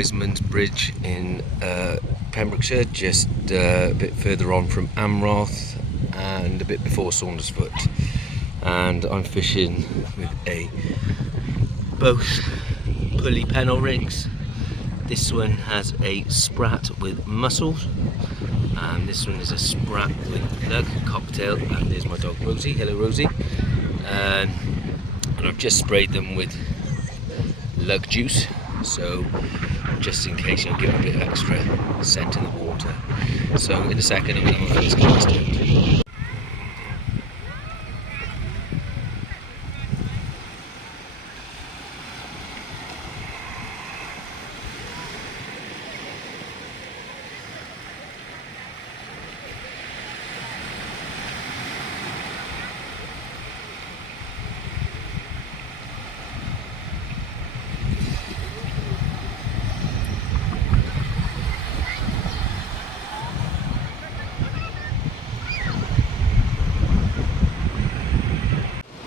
Wisemans bridge in Pembrokeshire, just a bit further on from Amroth and a bit before Saundersfoot, and I'm fishing with both pulley pennel rigs. This one has a sprat with mussels, and this one is a sprat with lug cocktail. And there's my dog Rosie. Hello Rosie. And I've just sprayed them with lug juice, so just in case I'll give it a bit of extra scent in the water. So in a second I'm going to have my first cast out.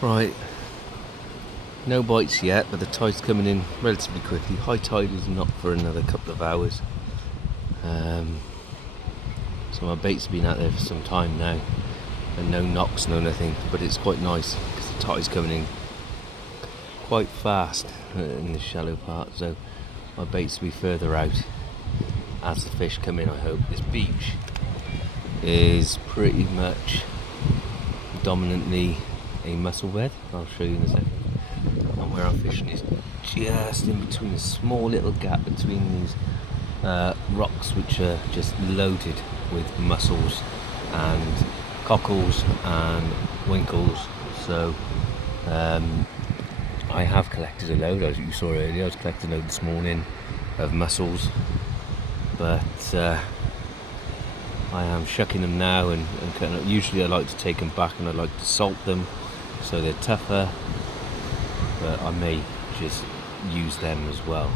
Right, no bites yet, but the tide's coming in relatively quickly. High tide is not for another couple of hours. So my bait's been out there for some time now, and no knocks, no nothing, but it's quite nice because the tide's coming in quite fast in the shallow part, so my bait's will be further out as the fish come in, I hope. This beach is pretty much dominantly a mussel bed. I'll show you in a second. And where I'm fishing is just in between a small little gap between these rocks, which are just loaded with mussels and cockles and winkles. So I have collected a load, as you saw earlier. I was collecting a load this morning of mussels, but I am shucking them now and cutting up. Usually I like to take them back and I like to salt them so they're tougher, but I may just use them as well.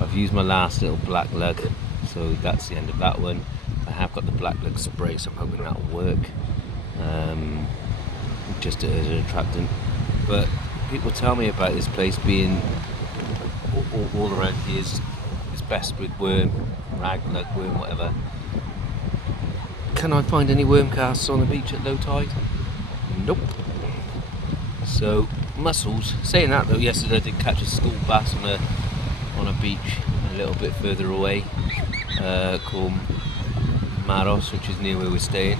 I've used my last little black lug, so that's the end of that one. I have got the black lug spray, so I'm hoping that'll work, just as an attractant. But people tell me about this place being all around here is best with worm, rag, lug, worm, whatever. Can I find any worm casts on the beach at low tide? Nope. So mussels. Saying that though, yesterday I did catch a school bass on a beach a little bit further away, called Maros, which is near where we're staying.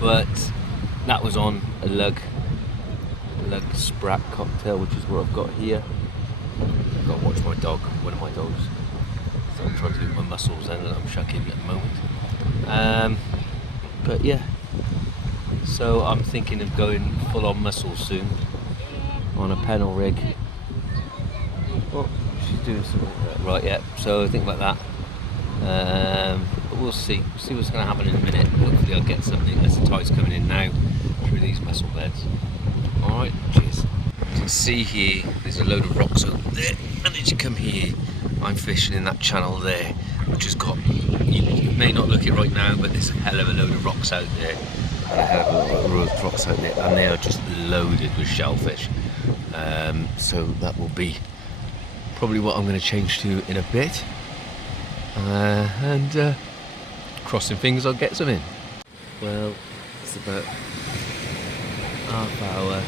But that was on a lug sprat cocktail, which is what I've got here. I've got to watch my dog, one of my dogs. So I'm trying to do my mussels then that I'm shucking at the moment. But yeah, so I'm thinking of going full on mussels soon on a pennel rig. Oh, she's doing something right, yeah. So I think like that. But we'll see what's going to happen in a minute. Hopefully I'll get something as the tide's coming in now through these mussel beds. Alright, cheers. You can see here there's a load of rocks over there, and as you come here I'm fishing in that channel there, which has got, you may not look it right now, but there's a hell of a load of rocks out there, and a hell of a row of rocks out there, and they are just loaded with shellfish. So that will be probably what I'm going to change to in a bit, and crossing fingers I'll get some in. Well, it's about half hour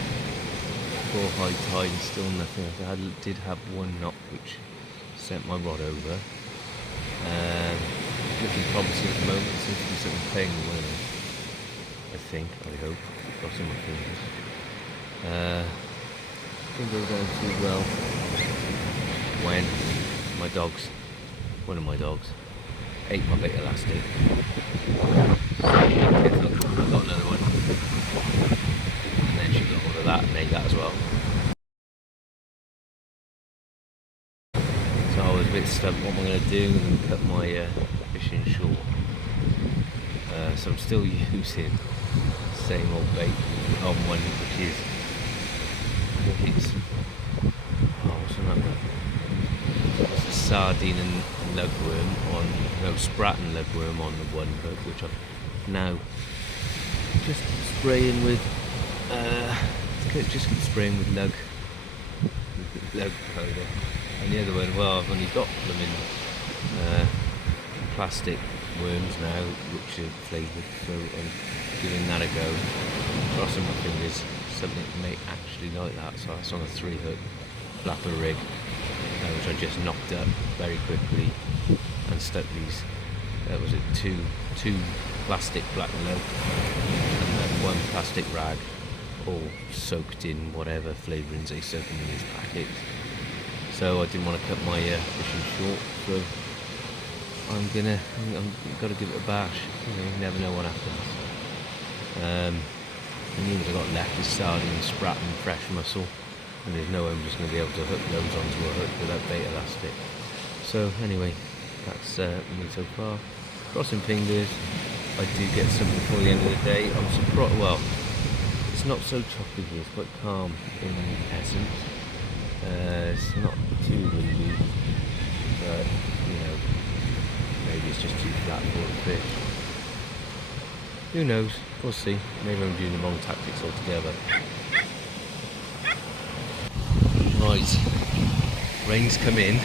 before high tide and still nothing. I did have one knock which sent my rod over. Looking promising at the moment. Seems to be something playing the wind, I think, I hope. Crossing my fingers. Didn't go down too well when one of my dogs ate my bait elastic. I got another one, and then she got hold of that and ate that as well. So I was a bit stumped what am I going to do, and cut my fishing short. So I'm still using the same old bait on one, which is, I think it's, what's the number? It's a sardine and lugworm on, no, sprat and lugworm on the one hook, which I've now just spraying with, just spraying with lug, loaf powder, and the other one, well, I've only got blooming plastic worms now, which are flavoured, so I'm giving that a go. Crossing my fingers, something may actually like that. So that's on a 3-hook flapper rig, which I just knocked up very quickly and stuck these. That was it, two plastic black loaf and then one plastic rag, all soaked in whatever flavourings they soak in these packets. So I didn't want to cut my fishing short, so I'm got to give it a bash. You never know what happens. The news I got left is sardine, sprat and fresh mussel, and there's no way I'm just going to be able to hook those onto a hook without bait elastic. So anyway, that's me so far. Crossing fingers, I do get something before the end of the day. I'm surprised. Well, it's not so choppy here. It's quite calm in essence. It's not too windy, but you know, maybe it's just too flat for the fish. Who knows? We'll see. Maybe I'm doing the wrong tactics altogether. Right, rain's come in.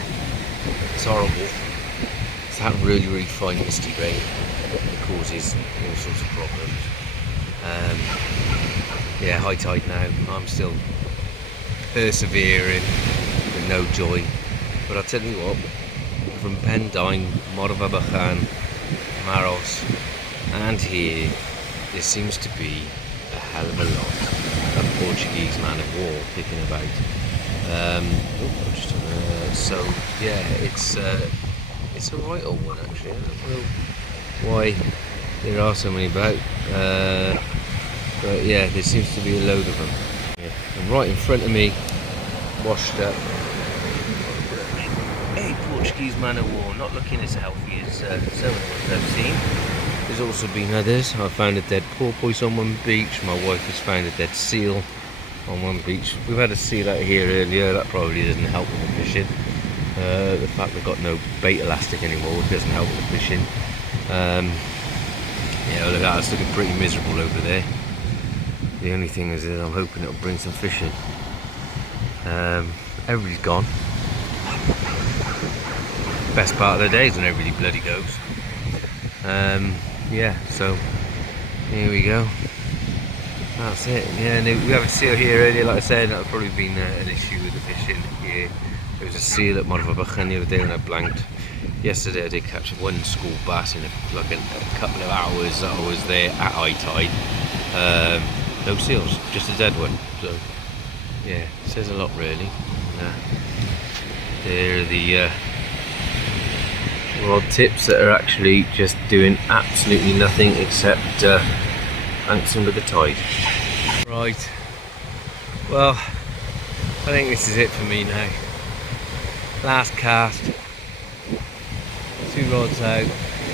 It's horrible. It's that really fine misty rain that causes all sorts of problems. Yeah, high tide now. I'm still persevering with no joy. But I'll tell you what, from Pendine, Morfa, Maros, and here, there seems to be a hell of a lot of Portuguese man of war kicking about. So yeah, it's a right old one actually. I don't know why there are so many about, but yeah, there seems to be a load of them. Yeah. And right in front of me, washed up, a Portuguese man of war, not looking as healthy as some of the ones I've seen. There's also been others. I found a dead porpoise on one beach. My wife has found a dead seal on one beach. We've had a seal out here earlier. That probably doesn't help with the fishing. The fact they've got no bait elastic anymore doesn't help with the fishing. Yeah, look at that. It's looking pretty miserable over there. The only thing is that I'm hoping it'll bring some fish in. Everybody's gone. Best part of the day is when everybody bloody goes. Yeah, so here we go. That's it. Yeah, no, we have a seal here earlier, like I said. That's probably been an issue with the fishing here. There was a seal at Morfa the other day when I blanked. Yesterday I did catch one school bass in a couple of hours that I was there at high tide. No seals, just a dead one. So yeah, it says a lot really. They're the rod tips that are actually just doing absolutely nothing except bouncing with the tide. Right, well, I think this is it for me now. Last cast, 2 rods out,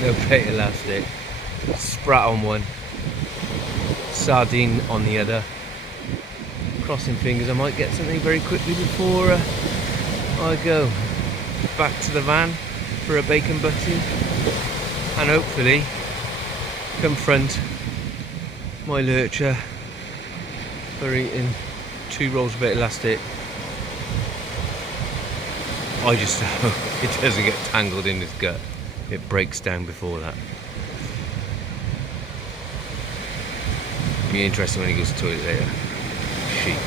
no bait elastic, sprat on one, sardine on the other. Crossing fingers I might get something very quickly before I go back to the van for a bacon butty, and hopefully confront my lurcher for eating 2 rolls of bait elastic. I just hope it doesn't get tangled in his gut. It breaks down before that. Be interesting when he goes to the toilet later. Sheep.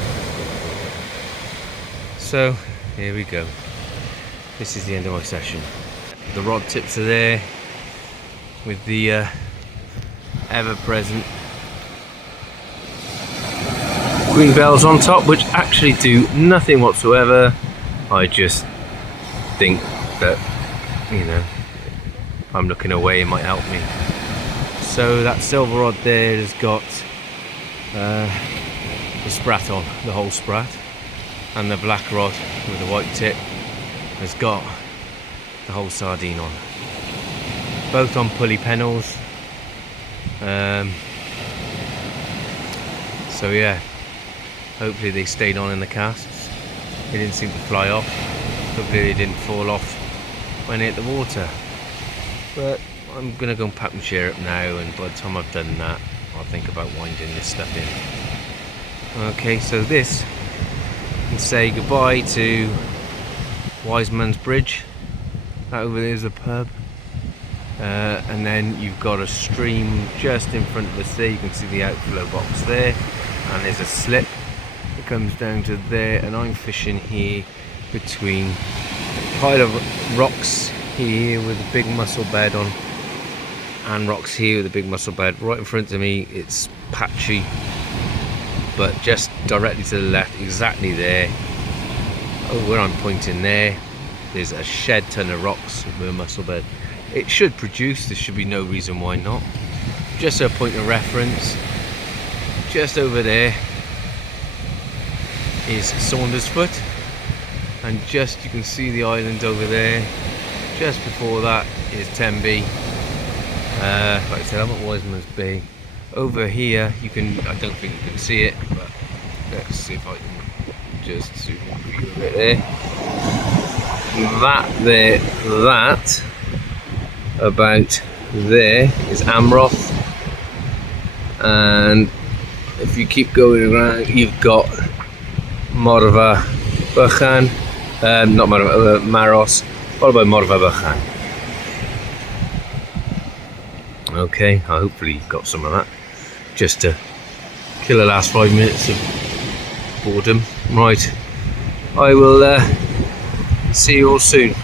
So here we go. This is the end of my session. The rod tips are there with the ever-present green bells on top, which actually do nothing whatsoever. I just think that, you know, if I'm looking away, it might help me. So that silver rod there has got the sprat on, the whole sprat, and the black rod with the white tip has got the whole sardine on. Both on pulley pennels. So yeah, hopefully they stayed on in the casts. They didn't seem to fly off. Hopefully they didn't fall off when they hit the water. But I'm gonna go and pack my chair up now, and by the time I've done that, I'll think about winding this stuff in. Okay, so this and say goodbye to Wisemans Bridge. That over there is a pub. And then you've got a stream just in front of us there. You can see the outflow box there, and there's a slip that comes down to there, and I'm fishing here between a pile of rocks here with a big mussel bed on, and rocks here with a big mussel bed. Right in front of me it's patchy, but just directly to the left, exactly there, where I'm pointing there's a shed ton of rocks with a mussel bed. It should produce, there should be no reason why not. Just a point of reference, just over there is Saundersfoot, and just you can see the island over there. Just before that is Tenby. Like I said, I'm at Wisemans Bay. Over here you can, I don't think you can see it, but let's see if I can just zoom in a bit there. That about there is Amroth, and if you keep going around you've got Morfa Bychan, not Morfa, Maros, followed by Morfa Bychan. Okay, hopefully you've got some of that just to kill the last 5 minutes of boredom. Right, I will see you all soon.